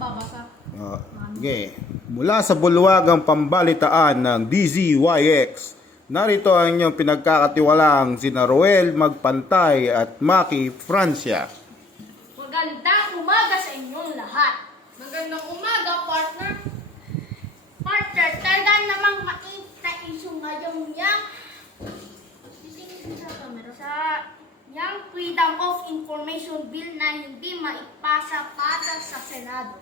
magbabasa. Okay. Mula sa bulwagang pambalitaan ng DZYX, narito ang inyong pinagkakatiwalaang sina Roel Magpantay at Maki Francia. Magandang umaga sa inyong lahat. Magandang umaga, partner. Partner, talaga namang mainit na issue ngayon yung Freedom of Information Bill na hindi maipasa-pasa sa Senado.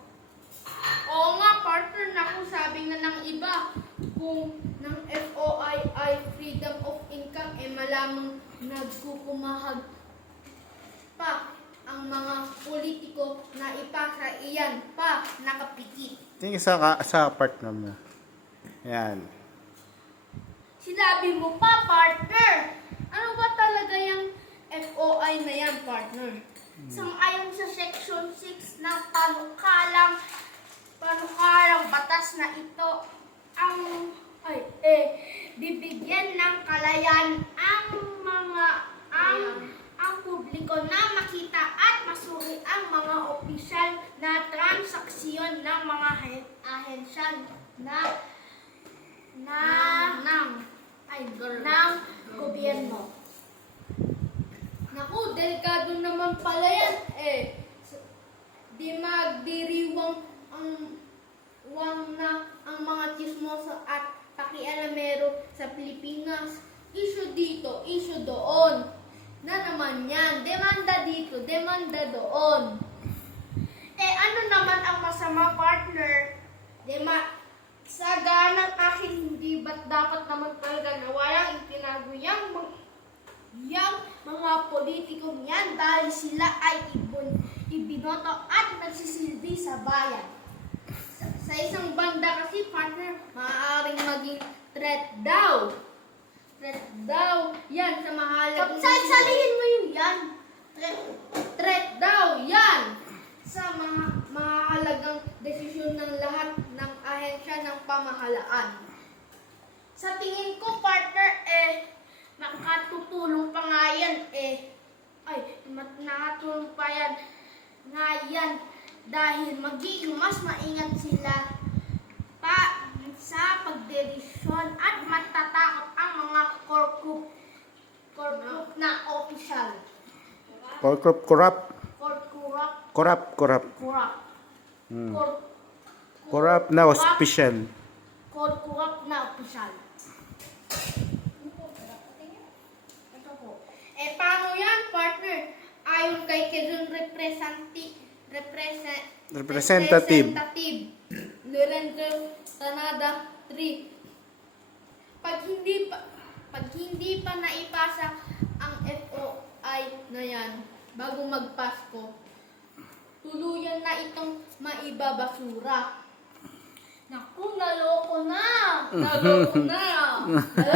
Oo nga, partner, naku, sabi nga ng iba, kung ng FOI ay Freedom of Income, malamang nagkukumahag pa ang mga politiko na ipasa iyan pa nakapikit. Tingin sa partner mo. Yan. Sinabi mo pa, partner! Ano ba talaga yung FOI na yan, partner? Sang-ayon sa Section 6 ng panukalang batas na ito ang bibigyan ng kalayaan ang publiko na makita at masuri ang mga opisyal na transaksyon ng mga ahensya ng gobyerno. Naku, delikado naman pala yan di magdiriwang ang mga chismoso at pakialamero sa Pilipinas. Issue dito, issue doon. Na naman yan, demanda dito, demanda doon. Ano naman ang masama, partner? Sa ganang akin, hindi ba't dapat naman talaga na walang itinago yung mga politikong yan dahil sila ay ibinoto at nagsisilbi sa bayan. Sa isang banda kasi, partner, maaaring maging threat daw. Threat daw. Yan, sa mahalagang... Salihin mo yun yan. Threat daw. Yan. Sa mga mahalagang desisyon ng lahat ng ahensya ng pamahalaan. Sa tingin ko, partner, nakatutulong pa nga yan, nakatulong pa yan nga yan dahil magiging mas maingat sila pa sa pagdedesisyon at matatakot ang mga corrupt na opisyal. Corrupt na opisyal. Corrupt na opisyal. Ito po. Paano yan, partner? Ayon kay Quezon Representative Lorenzo Tanada 3. Pag hindi pa naipasa ang FOI na yan bago magpasko, tuluyan na itong maibabasura. Naku, naloko na!